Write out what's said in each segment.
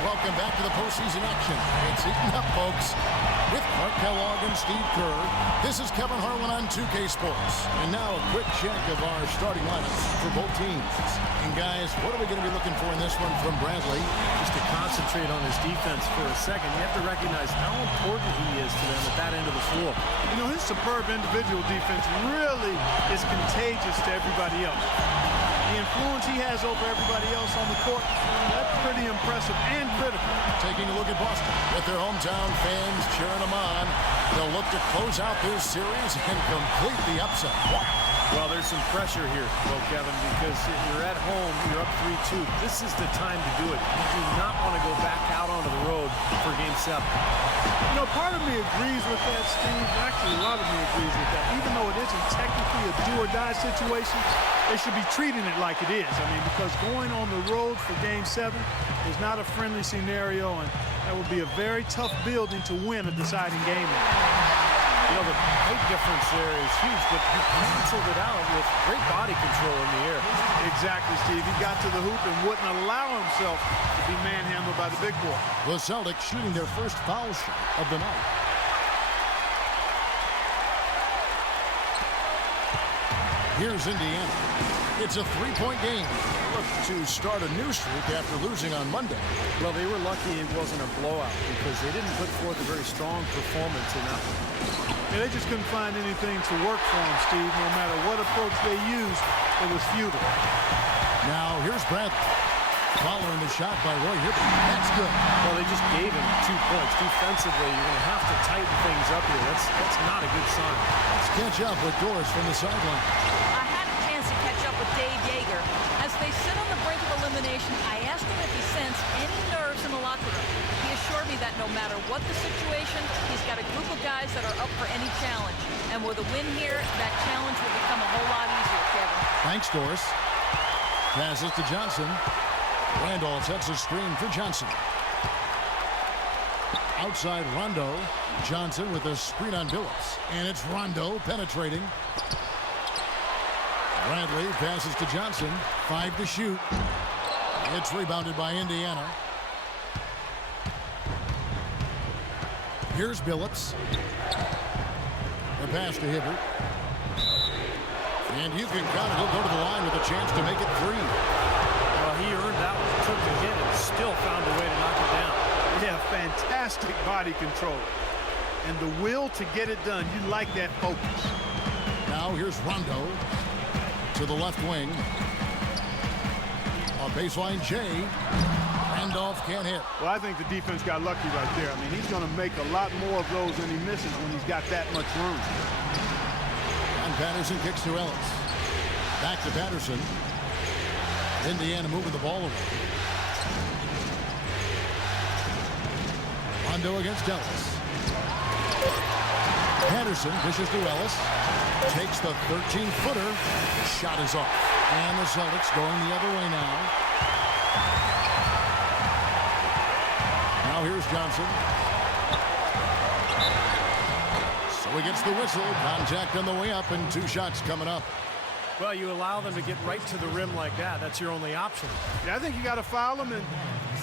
Welcome back to the postseason action. It's heating up, folks. With Clark Kellogg and Steve Kerr, this is Kevin Harlan on 2K Sports. And now a quick check of our starting lineups for both teams. And guys, what are we going to be looking for in this one from Bradley? Just to concentrate on his defense for a second, you have to recognize how important he is to them at that end of the floor. You know, his superb individual defense really is contagious to everybody else. The influence he has over everybody else on the court, that's pretty impressive and critical. Taking a look at Boston. With their hometown fans cheering them on, they'll look to close out this series and complete the upset. Wow. Well, there's some pressure here, though, Kevin, because you're at home, you're up 3-2. This is the time to do it. You do not want to go back out onto the road for Game 7. You know, part of me agrees with that, Steve. Actually, a lot of me agrees with that. Even though it isn't technically a do-or-die situation, they should be treating it like it is. I mean, because going on the road for Game 7 is not a friendly scenario, and that would be a very tough building to win a deciding game in. You know, the height difference there is huge, but he canceled it out with great body control in the air. Exactly, Steve. He got to the hoop and wouldn't allow himself to be manhandled by the big boy. The Celtics shooting their first foul shot of the night. Here's Indiana. It's a three-point game. Look to start a new streak after losing on Monday. Well, they were lucky it wasn't a blowout because they didn't put forth a very strong performance in that one. Yeah, they just couldn't find anything to work for them, Steve. No matter what approach they used, it was futile. Now, here's Bradley. Following the shot by Roy Hibbert. That's good. Well, they just gave him 2 points. Defensively, you're going to have to tighten things up here. That's not a good sign. Let's catch up with Doris from the sideline. I had a chance to catch up with Dave Yeager. As they sit on the brink of elimination, I asked him if he sensed any nerves in the locker room. He assured me that no matter what the situation, he's got a group of guys that are up for any challenge. And with a win here, that challenge will become a whole lot easier, Kevin. Thanks, Doris. Passes to Johnson. Randolph sets a screen for Johnson. Outside Rondo. Johnson with a screen on Billups. And it's Rondo penetrating. Bradley passes to Johnson. 5 to shoot. It's rebounded by Indiana. Here's Billups. The pass to Hibbert. And you can count it. He'll go to the line with a chance to make it 3. Well, he earned that one. Took the hit and still found a way to knock it down. Yeah, fantastic body control. And the will to get it done. You like that focus. Now here's Rondo to the left wing. On baseline, Jay. Randolph can't hit. Well, I think the defense got lucky right there. I mean, he's going to make a lot more of those than he misses when he's got that much room. And Patterson kicks to Ellis. Back to Patterson. Indiana moving the ball away. Rondo against Ellis. Patterson dishes to Ellis. Takes the 13-footer. Shot is off. And the Celtics going the other way now. Now here's Johnson. So he gets the whistle. Contact on the way up and 2 shots coming up. Well, you allow them to get right to the rim like that. That's your only option. Yeah, I think you got to foul them, and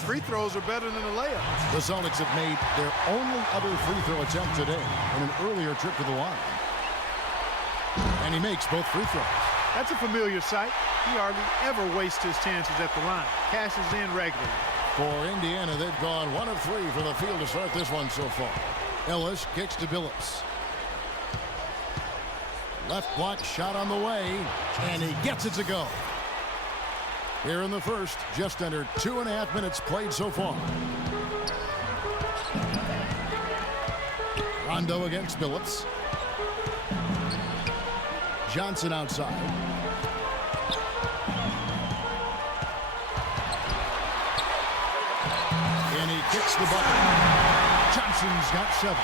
free throws are better than a layup. The Celtics have made their only other free throw attempt today on an earlier trip to the line. And he makes both free throws. That's a familiar sight. He hardly ever wastes his chances at the line. Cashes in regularly. For Indiana, they've gone 1 of 3 from the field to start this one so far. Ellis kicks to Billups. Left block shot on the way, and he gets it to go. Here in the first, just under 2.5 minutes played so far. Rondo against Billups. Johnson outside. And he kicks the bucket. Johnson's got 7.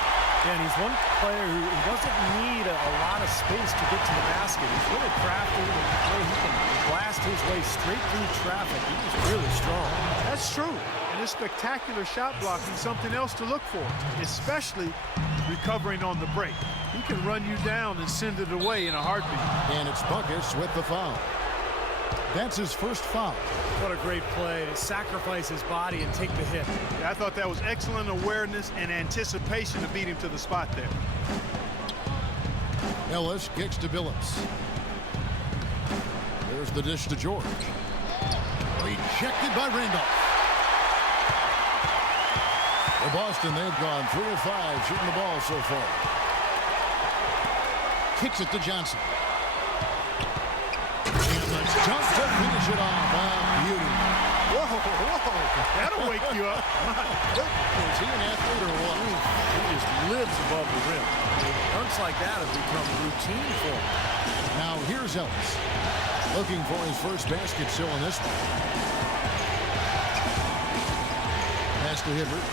And he's one player who doesn't need a lot of space to get to the basket. He's really crafty in the way he can blast his way straight through traffic. He's really strong. That's true. And his spectacular shot blocking is something else to look for, especially recovering on the break. He can run you down and send it away in a heartbeat. And it's Buckus with the foul. That's his first foul. What a great play to sacrifice his body and take the hit. I thought that was excellent awareness and anticipation to beat him to the spot there. Ellis kicks to Billups. There's the dish to George. Rejected by Randolph. For Boston, they've gone 3 of 5 shooting the ball so far. Kicks it to Johnson. Jump to finish it off. Beauty. Whoa. That'll wake you up. Is he an athlete or what? He just lives above the rim. Dunks like that have become routine for him. Now here's Ellis. Looking for his first basket still in this one. Pass to Hibbert.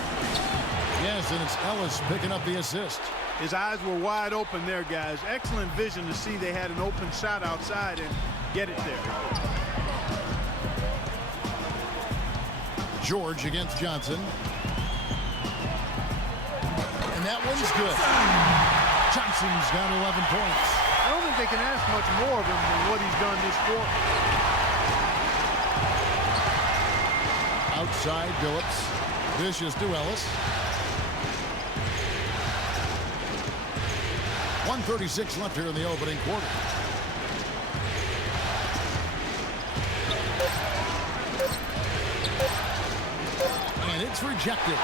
Yes, and it's Ellis picking up the assist. His eyes were wide open there, guys. Excellent vision to see they had an open shot outside and get it there. George against Johnson. And that one's good. Johnson's got 11 points. I don't think they can ask much more of him than what he's done this quarter. Outside, Billups. Dishes to Ellis. 1:36 left here in the opening quarter. And it's rejected.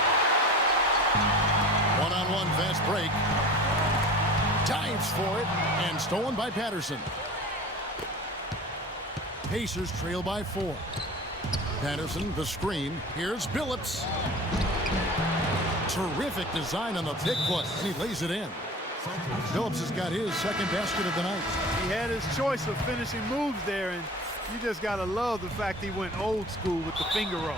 One-on-one fast break. Dives for it and stolen by Patterson. Pacers trail by 4. Patterson, the screen. Here's Billups. Terrific design on the pick play. And he lays it in. Billups has got his second basket of the night. He had his choice of finishing moves there, and you just got to love the fact he went old school with the finger roll.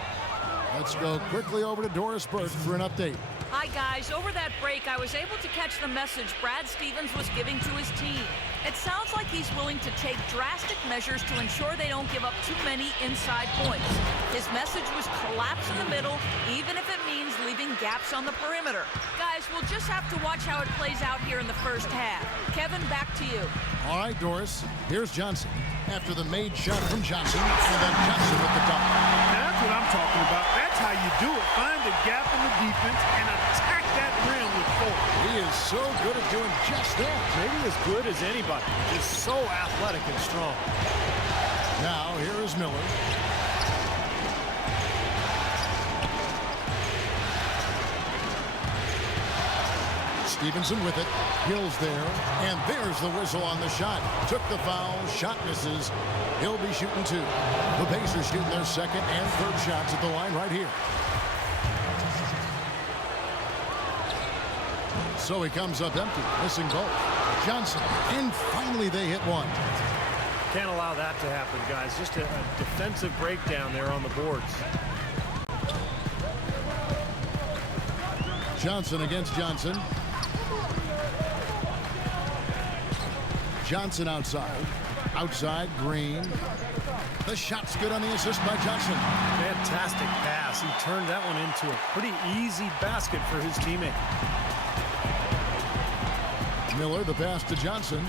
Let's go quickly over to Doris Burke for an update. Hi, guys. Over that break, I was able to catch the message Brad Stevens was giving to his team. It sounds like he's willing to take drastic measures to ensure they don't give up too many inside points. His message was collapse in the middle, even if it means leaving gaps on the perimeter. Guys, we'll just have to watch how it plays out here in the first half. Kevin, back to you. All right, Doris. Here's Johnson. After the made shot from Johnson, and then Johnson with the dunk. Now that's what I'm talking about. That's how you do it. Find the gap in the defense and attack that rim with force. He is so good at doing just that. Maybe as good as anybody. Just so athletic and strong. Now, here is Miller. Stevenson with it. Hill's there. And there's the whistle on the shot. Took the foul. Shot misses. He'll be shooting 2. The Pacers shooting their second and third shots at the line right here. So he comes up empty, missing both. Johnson. And finally they hit one. Can't allow that to happen, guys. Just a defensive breakdown there on the boards. Johnson against Johnson. Johnson outside. Outside, Green. The shot's good on the assist by Johnson. Fantastic pass. He turned that one into a pretty easy basket for his teammate. Miller, the pass to Johnson.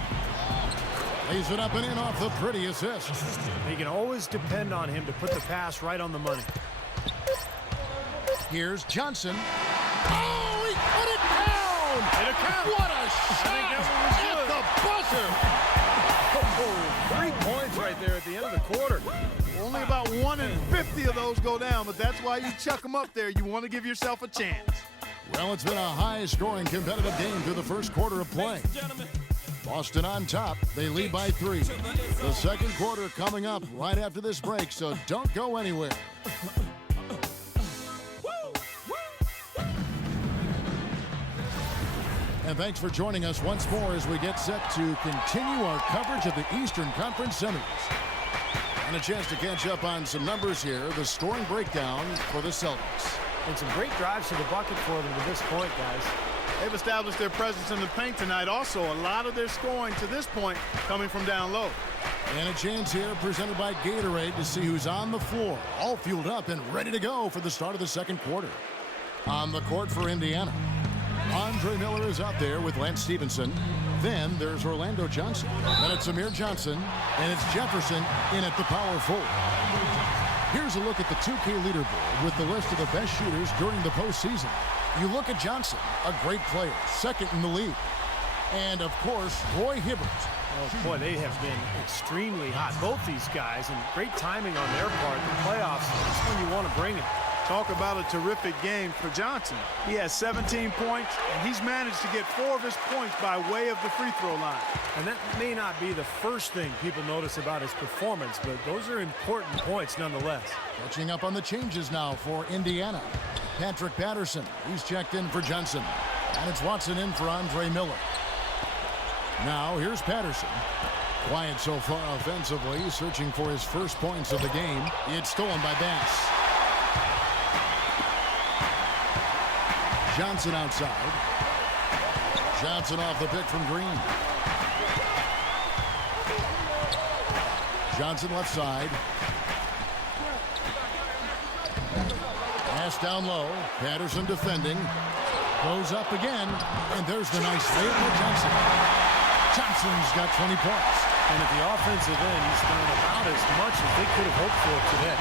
Lays it up and in off the pretty assist. You can always depend on him to put the pass right on the money. Here's Johnson. Oh, he put it down! It'll count. What a shot! I think that one was at good. the buzzer! Oh, 3 points right there at the end of the quarter. Only about 1 in 50 of those go down, but that's why you chuck them up there. You want to give yourself a chance. Well, it's been a high-scoring competitive game through the first quarter of play. Boston on top. They lead by 3. The second quarter coming up right after this break, so don't go anywhere. And thanks for joining us once more as we get set to continue our coverage of the Eastern Conference Semis. And a chance to catch up on some numbers here. The scoring breakdown for the Celtics. And some great drives to the bucket for them to this point, guys. They've established their presence in the paint tonight. Also, a lot of their scoring to this point coming from down low. And a chance here presented by Gatorade to see who's on the floor. All fueled up and ready to go for the start of the second quarter. On the court for Indiana. Andre Miller is out there with Lance Stevenson. Then there's Orlando Johnson. Then it's Amir Johnson. And it's Jefferson in at the power forward. Here's a look at the 2K leaderboard with the list of the best shooters during the postseason. You look at Johnson, a great player, second in the league. And, of course, Roy Hibbert. Oh, boy, they have been extremely hot, both these guys, and great timing on their part. The playoffs, that's when you want to bring it. Talk about a terrific game for Johnson. He has 17 points, and he's managed to get 4 of his points by way of the free throw line. And that may not be the first thing people notice about his performance, but those are important points nonetheless. Catching up on the changes now for Indiana. Patrick Patterson, he's checked in for Johnson. And it's Watson in for Andre Miller. Now, here's Patterson. Quiet so far offensively, searching for his first points of the game. It's stolen by Bass. Johnson outside. Johnson off the pick from Green. Johnson left side. Pass down low. Patterson defending. Goes up again. And there's the nice layup by Johnson. Johnson's got 20 points. And at the offensive end, he's done about as much as they could have hoped for today.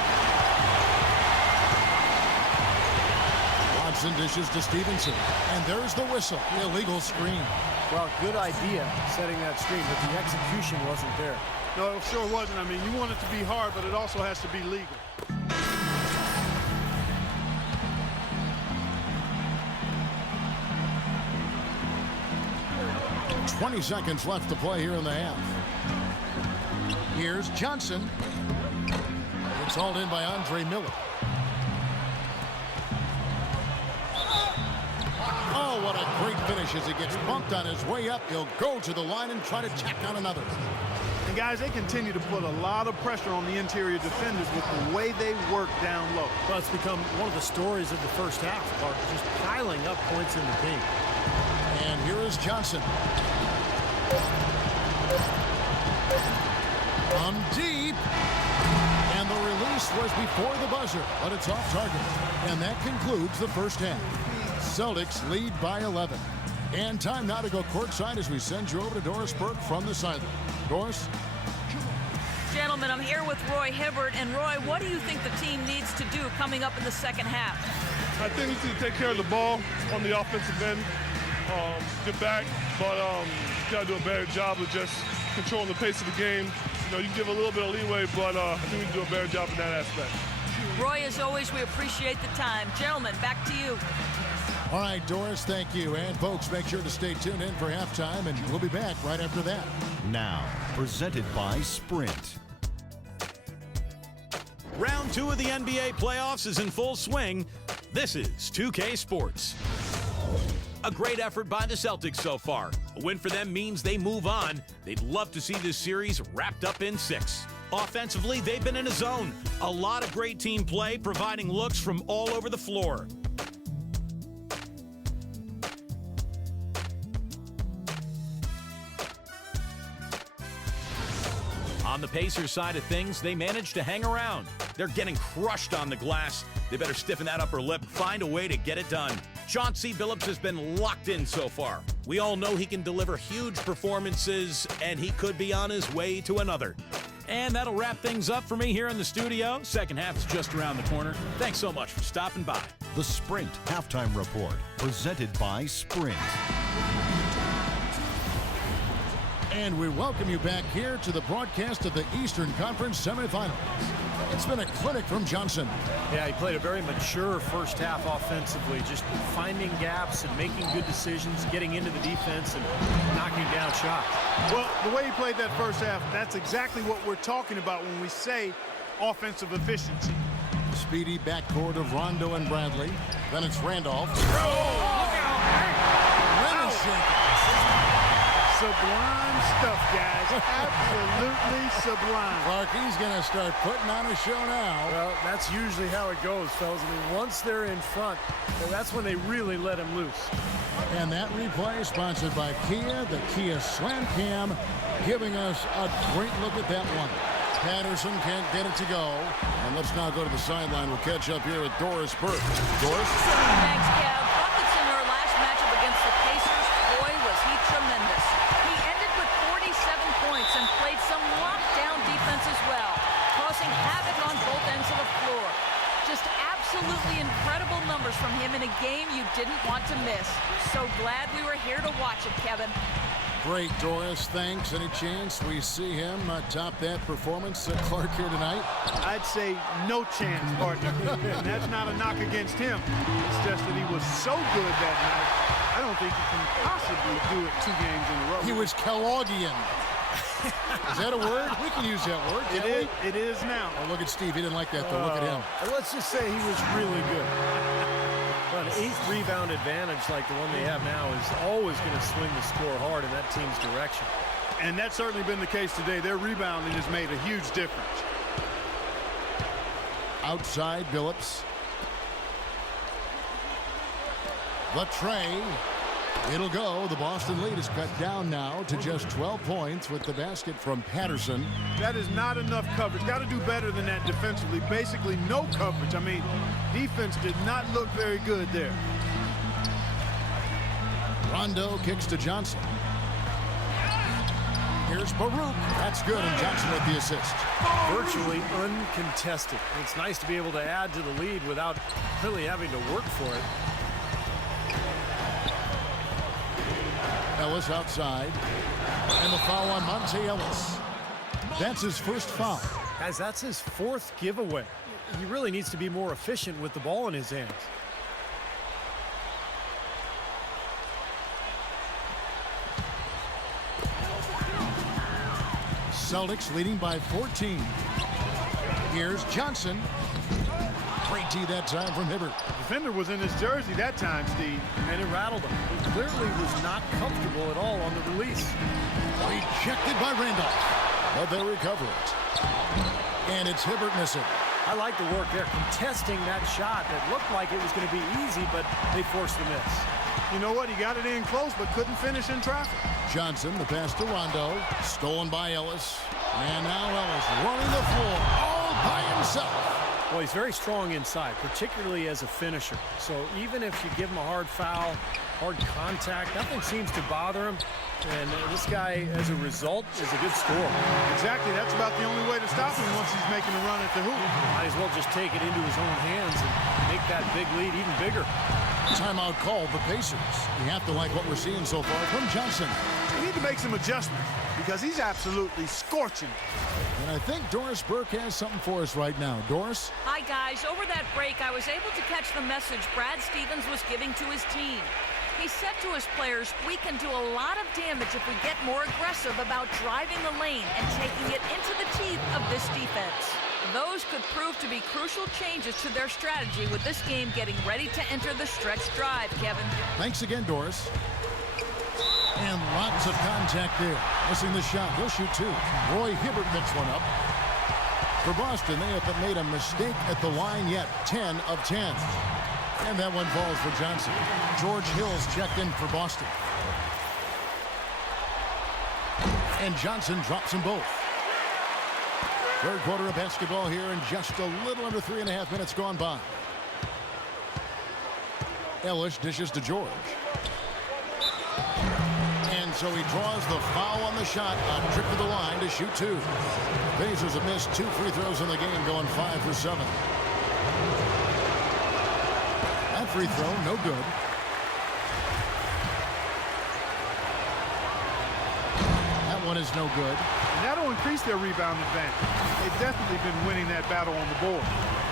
Watson dishes to Stevenson. And there's the whistle. Illegal screen. Well, good idea setting that screen, but the execution wasn't there. No, it sure wasn't. I mean, you want it to be hard, but it also has to be legal. 20 seconds left to play here in the half. Here's Johnson. It's hauled in by Andre Miller. Oh, what a great finish as he gets bumped on his way up. He'll go to the line and try to tack on another. And guys, they continue to put a lot of pressure on the interior defenders with the way they work down low. Well, it's become one of the stories of the first half, Clark, just piling up points in the paint. And here is Johnson. From deep. And the release was before the buzzer, but it's off target. And that concludes the first half. Celtics lead by 11. And time now to go courtside as we send you over to Doris Burke from the sideline. Doris? Gentlemen, I'm here with Roy Hibbert. And Roy, what do you think the team needs to do coming up in the second half? I think we need to take care of the ball on the offensive end, get back, but got to do a better job of just controlling the pace of the game. You know, you can give a little bit of leeway, but I think we can do a better job in that aspect. Roy, as always, we appreciate the time. Gentlemen, back to you. All right, Doris, thank you. And folks, make sure to stay tuned in for halftime, and we'll be back right after that. Now, presented by Sprint. Round 2 of the NBA playoffs is in full swing. This is 2K Sports. A great effort by the Celtics so far. A win for them means they move on. They'd love to see this series wrapped up in 6. Offensively, they've been in a zone. A lot of great team play, providing looks from all over the floor. On the Pacers side of things, they managed to hang around. They're getting crushed on the glass. They better stiffen that upper lip, find a way to get it done. Chauncey Billups has been locked in so far. We all know he can deliver huge performances, and he could be on his way to another. And that'll wrap things up for me here in the studio. Second half is just around the corner. Thanks so much for stopping by. The Sprint Halftime Report, presented by Sprint. And we welcome you back here to the broadcast of the Eastern Conference semifinals. It's been a clinic from Johnson. Yeah, he played a very mature first half offensively, just finding gaps and making good decisions, getting into the defense and knocking down shots. Well, the way he played that first half, that's exactly what we're talking about when we say offensive efficiency. The speedy backcourt of Rondo and Bradley. Then it's Randolph. Lemon shaker. Sublime stuff, guys. Absolutely sublime. Clark, he's going to start putting on a show now. Well, that's usually how it goes, fellas. I mean, once they're in front, well, that's when they really let him loose. And that replay sponsored by Kia, the Kia Slam Cam, giving us a great look at that one. Patterson can't get it to go. And let's now go to the sideline. We'll catch up here with Doris Burke. Doris? Thanks, Kev. Buckets in her last matchup against against the Pacers, boy, was he tremendous. He ended with 47 points and played some lockdown defense as well, causing havoc on both ends of the floor. Just absolutely incredible numbers from him in a game you didn't want to miss. So glad we were here to watch it, Kevin. Great, Doris. Thanks. Any chance we see him top that performance at Clark here tonight? I'd say no chance, partner. And that's not a knock against him. It's just that he was so good that night, I don't think he can possibly do it 2 games in a row. He was Kellogg'ian. Is that a word? We can use that word. It is now. Oh, look at Steve. He didn't like that, though. Look at him. Let's just say he was really good. Well, an 8th rebound advantage like the one they have now is always going to swing the score hard in that team's direction. And that's certainly been the case today. Their rebounding has made a huge difference. Outside, Billups. The tray. It'll go. The Boston lead is cut down now to just 12 points with the basket from Patterson. That is not enough coverage. Got to do better than that defensively. Basically no coverage. I mean, defense did not look very good there. Rondo kicks to Johnson. Here's Baruch. That's good, and Johnson with the assist. Virtually uncontested. It's nice to be able to add to the lead without really having to work for it. Ellis outside. And the foul on Monte Ellis. That's his first foul. Guys, that's his 4th giveaway. He really needs to be more efficient with the ball in his hands. Celtics leading by 14. Here's Johnson. Great D that time from Hibbert. Defender was in his jersey that time, Steve. And it rattled him. He clearly was not comfortable at all on the release. Rejected by Randolph. But they recover it. And it's Hibbert missing. I like the work there, contesting that shot that looked like it was going to be easy, but they forced the miss. You know what? He got it in close, but couldn't finish in traffic. Johnson, the pass to Rondo. Stolen by Ellis. And now Ellis running the floor all by himself. Well, he's very strong inside, particularly as a finisher. So even if you give him a hard foul, hard contact, nothing seems to bother him. And this guy, as a result, is a good scorer. Exactly. That's about the only way to stop him once he's making a run at the hoop. Might as well just take it into his own hands and make that big lead even bigger. Timeout called the Pacers. You have to like what we're seeing so far from Johnson. We need to make some adjustments because he's absolutely scorching. And I think Doris Burke has something for us right now. Doris? Hi, guys. Over that break, I was able to catch the message Brad Stevens was giving to his team. He said to his players, we can do a lot of damage if we get more aggressive about driving the lane and taking it into the teeth of this defense. Those could prove to be crucial changes to their strategy with this game getting ready to enter the stretch drive, Kevin. Thanks again, Doris. And lots of contact there. Missing the shot. He'll shoot 2. Roy Hibbert picks one up. For Boston, they haven't made a mistake at the line yet. 10 of 10. And that one falls for Johnson. George Hill's checked in for Boston. And Johnson drops them both. Third quarter of basketball here, and just a little under 3.5 minutes gone by. Ellis dishes to George. And so he draws the foul on the shot. A trip to the line to shoot 2. Pacers have missed 2 free throws in the game, going 5 for 7. That free throw, no good. That one is no good. And that'll increase their rebound advantage. They've definitely been winning that battle on the board.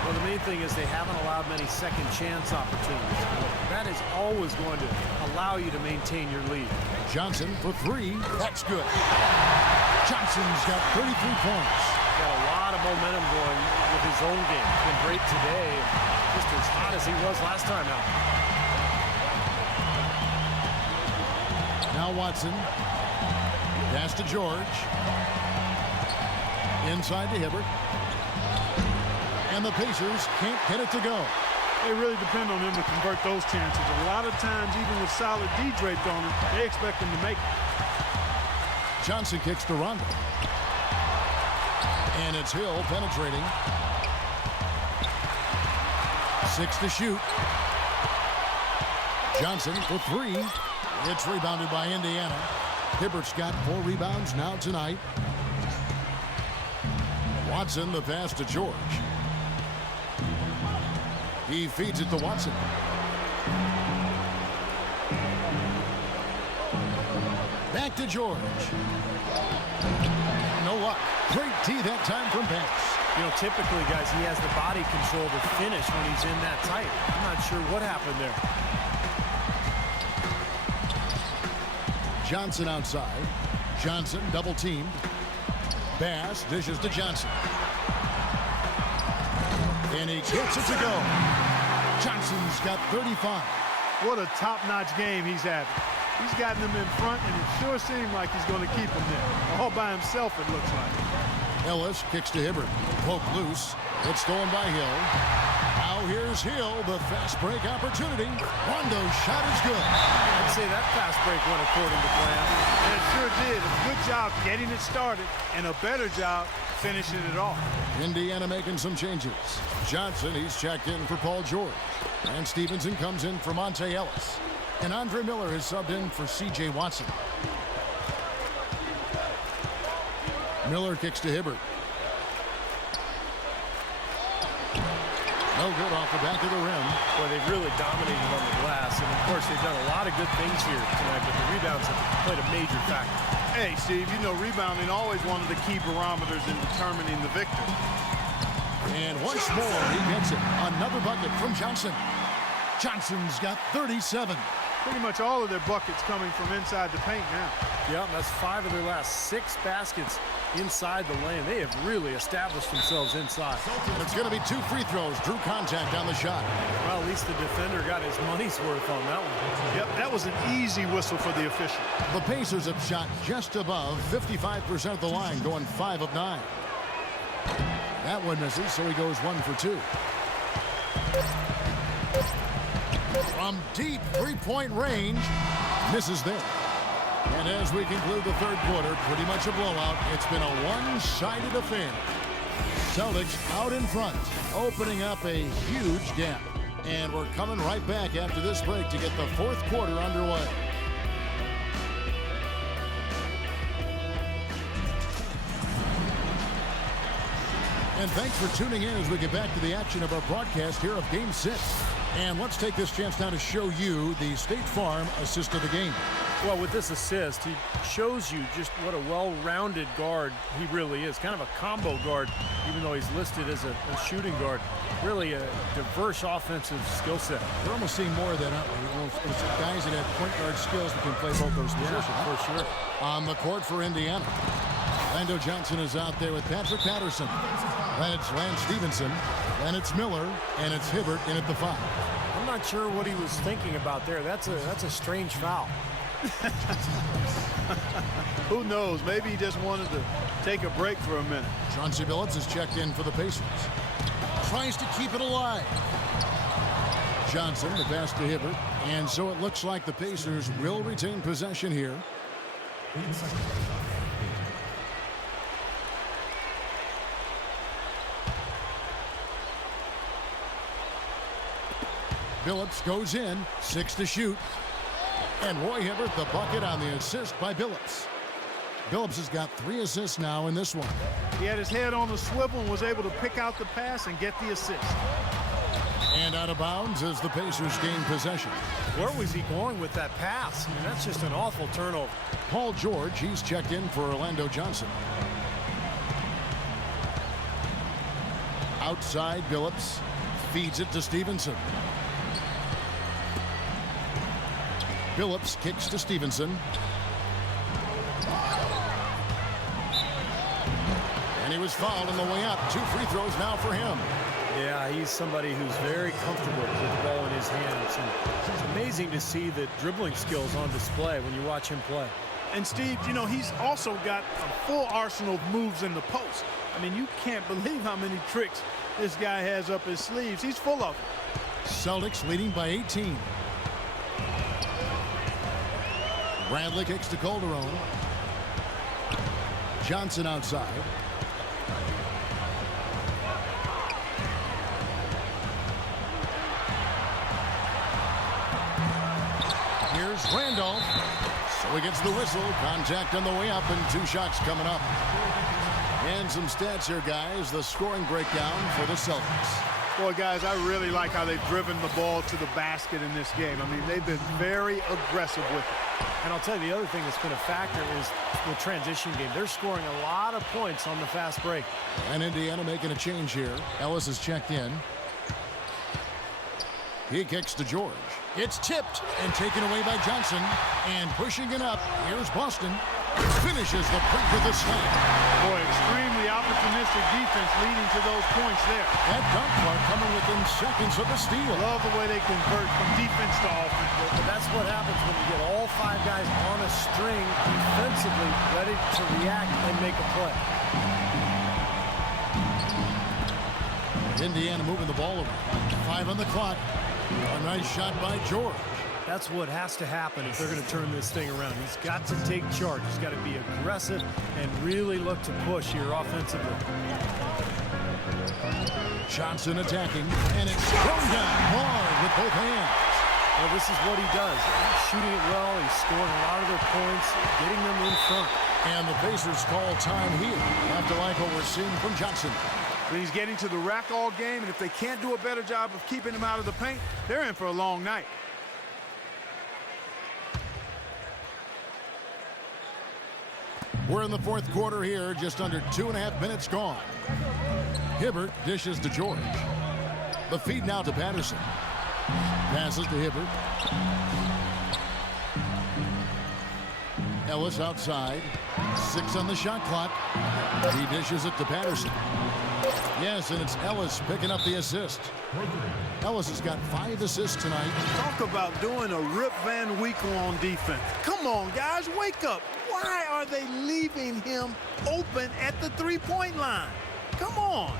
Well, the main thing is they haven't allowed many second chance opportunities. That is always going to allow you to maintain your lead. Johnson for 3. That's good. Johnson's got 33 points. Got a lot of momentum going with his own game. He's been great today. Just as hot as he was last time out. Now Watson. Pass to George. Inside to Hibbert. And the Pacers can't get it to go. They really depend on him to convert those chances. A lot of times, even with solid D draped on him, they expect him to make it. Johnson kicks to Rondo. And it's Hill penetrating. 6 to shoot. Johnson for 3. It's rebounded by Indiana. Hibbert's got 4 rebounds now tonight. Watson, the pass to George. He feeds it to Watson. Back to George. No luck. Great D that time from Banks. You know, typically, guys, he has the body control to finish when he's in that tight. I'm not sure what happened there. Johnson outside. Johnson double teamed. Bass dishes to Johnson. And he gets it to go. Johnson's got 35. What a top-notch game he's having. He's gotten them in front, and it sure seemed like he's going to keep them there. All by himself, it looks like. Ellis kicks to Hibbert. Poke loose. It's stolen by Hill. Now here's Hill, the fast break opportunity. Rondo's shot is good. I'd say that fast break went according to plan. And it sure did. A good job getting it started, and a better job finishing it off. Indiana making some changes. Johnson, he's checked in for Paul George. And Stevenson comes in for Monte Ellis. And Andre Miller is subbed in for C.J. Watson. Miller kicks to Hibbert. No good off the back of the rim. Boy, they've really dominated on the glass. And, of course, they've done a lot of good things here tonight, but the rebounds have played a major factor. Hey, Steve, you know rebounding always one of the key barometers in determining the victor. And once more, he gets it. Another bucket from Johnson. Johnson's got 37. Pretty much all of their buckets coming from inside the paint now. Yeah, that's 5 of their last 6 baskets inside the lane. They have really established themselves inside. It's going to be 2 free throws. Drew contact on the shot. Well, at least the defender got his money's worth on that one. Yep, that was an easy whistle for the official. The Pacers have shot just above 55% of the line, going 5 of 9. That one misses, so he goes 1 for 2. From deep three-point range, misses there. And as we conclude the third quarter, pretty much a blowout. It's been a one-sided affair. Celtics out in front, opening up a huge gap. And we're coming right back after this break to get the fourth quarter underway. And thanks for tuning in as we get back to the action of our broadcast here of Game 6. And let's take this chance now to show you the State Farm assist of the game. Well, with this assist, he shows you just what a well-rounded guard he really is. Kind of a combo guard, even though he's listed as a shooting guard. Really a diverse offensive skill set. We're almost seeing more of that, aren't we? It's guys that have point guard skills that can play both those positions. Yeah, for sure. On the court for Indiana, Lando Johnson is out there with Patrick Patterson. Then it's Lance Stevenson. Then it's Miller. And it's Hibbert in at the 5. I'm not sure what he was thinking about there. That's a strange foul. Who knows? Maybe he just wanted to take a break for a minute. Chauncey Billups is checked in for the Pacers. Tries to keep it alive. Johnson, the pass to Hibbert. And so it looks like the Pacers will retain possession here. Billups goes in, 6 to shoot. And Roy Hibbert, the bucket on the assist by Billups. Billups has got 3 assists now in this one. He had his head on the swivel and was able to pick out the pass and get the assist. And out of bounds as the Pacers gain possession. Where was he going with that pass? I mean, that's just an awful turnover. Paul George, he's checked in for Orlando Johnson. Outside, Billups feeds it to Stevenson. Billups kicks to Stevenson. And he was fouled on the way up. 2 free throws now for him. Yeah, he's somebody who's very comfortable with the ball in his hands. And it's amazing to see the dribbling skills on display when you watch him play. And Steve, you know, he's also got a full arsenal of moves in the post. I mean, you can't believe how many tricks this guy has up his sleeves. He's full of them. Celtics leading by 18. Bradley kicks to Calderon. Johnson outside. Here's Randolph. So he gets the whistle. Contact on the way up and 2 shots coming up. And some stats here, guys. The scoring breakdown for the Celtics. Boy, guys, I really like how they've driven the ball to the basket in this game. I mean, they've been very aggressive with it. And I'll tell you, the other thing that's been a factor is the transition game. They're scoring a lot of points on the fast break. And Indiana making a change here. Ellis is checked in. He kicks to George. It's tipped and taken away by Johnson. And pushing it up, here's Boston. Finishes the print with a slam. Boy, extremely opportunistic defense leading to those points there. That dunk mark coming within seconds of the steal. Love the way they convert from defense to offense. But that's what happens when you get all 5 guys on a string defensively ready to react and make a play. Indiana moving the ball over. 5 on the clock. A nice shot by George. That's what has to happen if they're going to turn this thing around. He's got to take charge. He's got to be aggressive and really look to push here offensively. Johnson attacking, and it's thrown down hard with both hands. Well, this is what he does. He's shooting it well. He's scoring a lot of their points, getting them in front. And the Pacers call time here. Have to like what we're seeing from Johnson. He's getting to the rack all game, and if they can't do a better job of keeping him out of the paint, they're in for a long night. We're in the 4th quarter here, just under 2.5 minutes gone. Hibbert dishes to George. The feed now to Patterson. Passes to Hibbert. Ellis outside. 6 on the shot clock. He dishes it to Patterson. Yes, and it's Ellis picking up the assist. Ellis has got 5 assists tonight. Talk about doing a Rip Van Winkle on defense. Come on, guys, wake up. Why are they leaving him open at the 3-point line? Come on.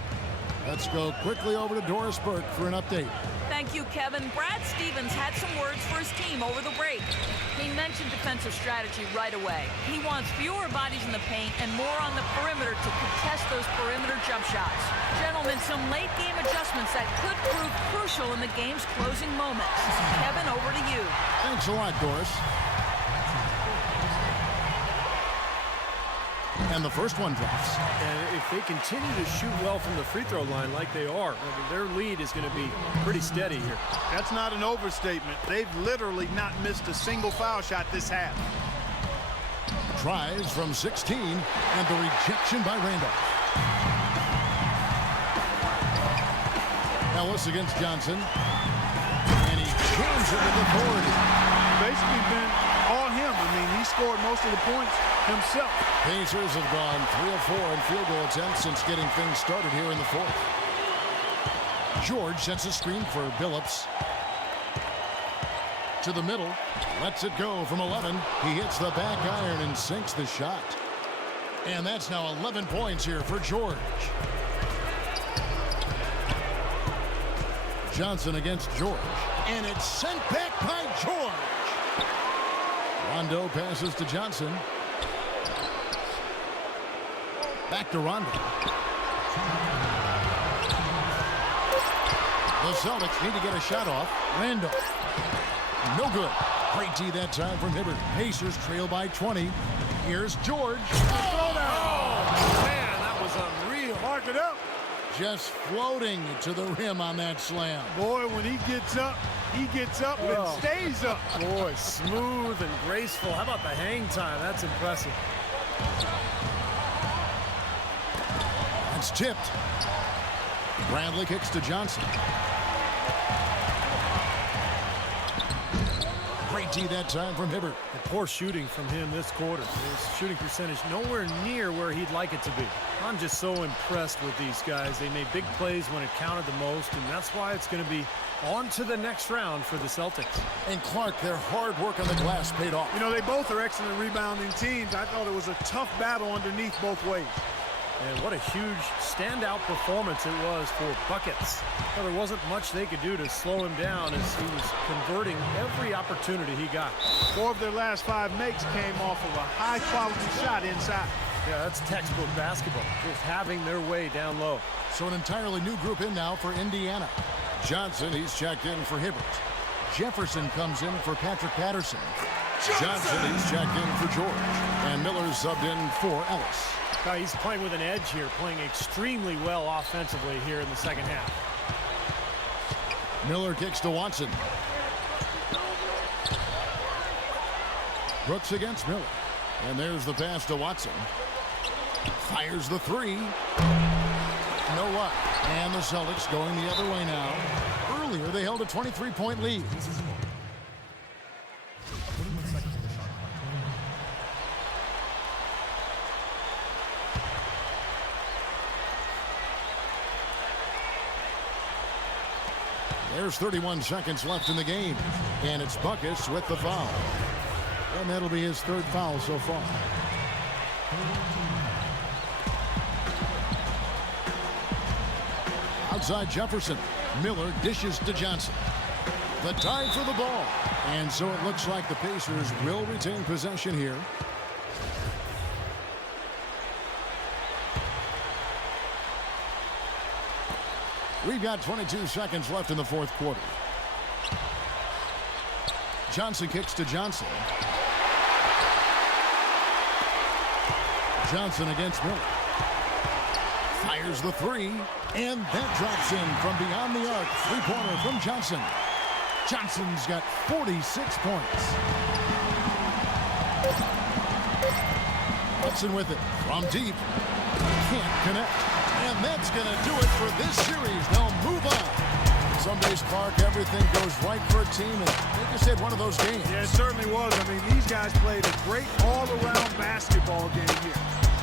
Let's go quickly over to Doris Burke for an update. Thank you, Kevin. Brad Stevens had some words for his team over the break. He mentioned defensive strategy right away. He wants fewer bodies in the paint and more on the perimeter to contest those perimeter jump shots. Gentlemen, some late-game adjustments that could prove crucial in the game's closing moments. Kevin, over to you. Thanks a lot, Doris. And the first one drops. And if they continue to shoot well from the free throw line like they are, I mean, their lead is going to be pretty steady here. That's not an overstatement. They've literally not missed a single foul shot this half. Tries from 16, and the rejection by Randolph. Ellis against Johnson. And he jams it with authority. Basically been all him. I mean, he scored most of the points himself. Pacers have gone 3 of 4 in field goal attempts since getting things started here in the 4th. George sets a screen for Billups. To the middle. Lets it go from 11. He hits the back iron and sinks the shot. And that's now 11 points here for George. Johnson against George. And it's sent back by George. Rondo passes to Johnson. Back to Rondo. The Celtics need to get a shot off. Rando. No good. Great D that time from Hibbert. Pacers trail by 20. Here's George. Oh, man, that was unreal. Mark it up. Just floating to the rim on that slam. Boy, when he gets up and stays up. Boy, smooth and graceful. How about the hang time? That's impressive. It's tipped. Bradley kicks to Johnson. Great D that time from Hibbert. And poor shooting from him this quarter. His shooting percentage nowhere near where he'd like it to be. I'm just so impressed with these guys. They made big plays when it counted the most, and that's why it's going to be on to the next round for the Celtics. And Clark, their hard work on the glass paid off. You know, they both are excellent rebounding teams. I thought it was a tough battle underneath both ways. And what a huge standout performance it was for buckets. Well, there wasn't much they could do to slow him down as he was converting every opportunity he got. 4 of their last 5 makes came off of a high-quality shot inside. Yeah, that's textbook basketball, just having their way down low. So an entirely new group in now for Indiana. Johnson, he's checked in for Hibbert. Jefferson comes in for Patrick Patterson. Johnson is checked in for George. And Miller's subbed in for Ellis. He's playing with an edge here, playing extremely well offensively here in the second half. Miller kicks to Watson. Brooks against Miller. And there's the pass to Watson. Fires the three. No luck. And the Celtics going the other way now. Earlier, they held a 23-point lead. There's 31 seconds left in the game. And it's Buckets with the foul. And that'll be his third foul so far. Outside Jefferson. Miller dishes to Johnson. The dive for the ball. And so it looks like the Pacers will retain possession here. We've got 22 seconds left in the fourth quarter. Johnson kicks to Johnson. Johnson against Miller. Fires the three. And that drops in from beyond the arc. Three-pointer from Johnson. Johnson's got 46 points. Hudson with it from deep. Can't connect. And that's going to do it for this series. They'll move on. Some-Base Park, everything goes right for a team, and they just had one of those games. Yeah, it certainly was. I mean, these guys played a great all-around basketball game here.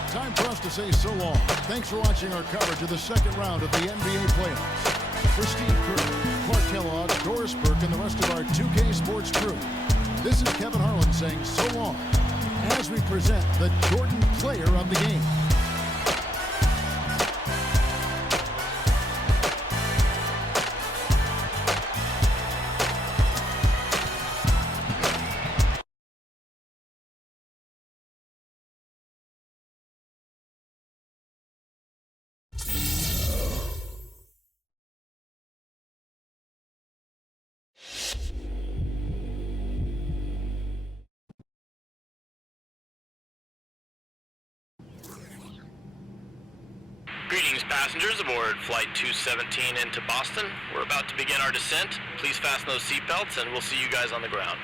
Time for us to say so long. Thanks for watching our coverage of the second round of the NBA playoffs. For Steve Kerr, Clark Kellogg, Doris Burke, and the rest of our 2K Sports crew, this is Kevin Harlan saying so long as we present the Jordan player of the game. Greetings, passengers aboard Flight 217 into Boston. We're about to begin our descent. Please fasten those seatbelts, and we'll see you guys on the ground.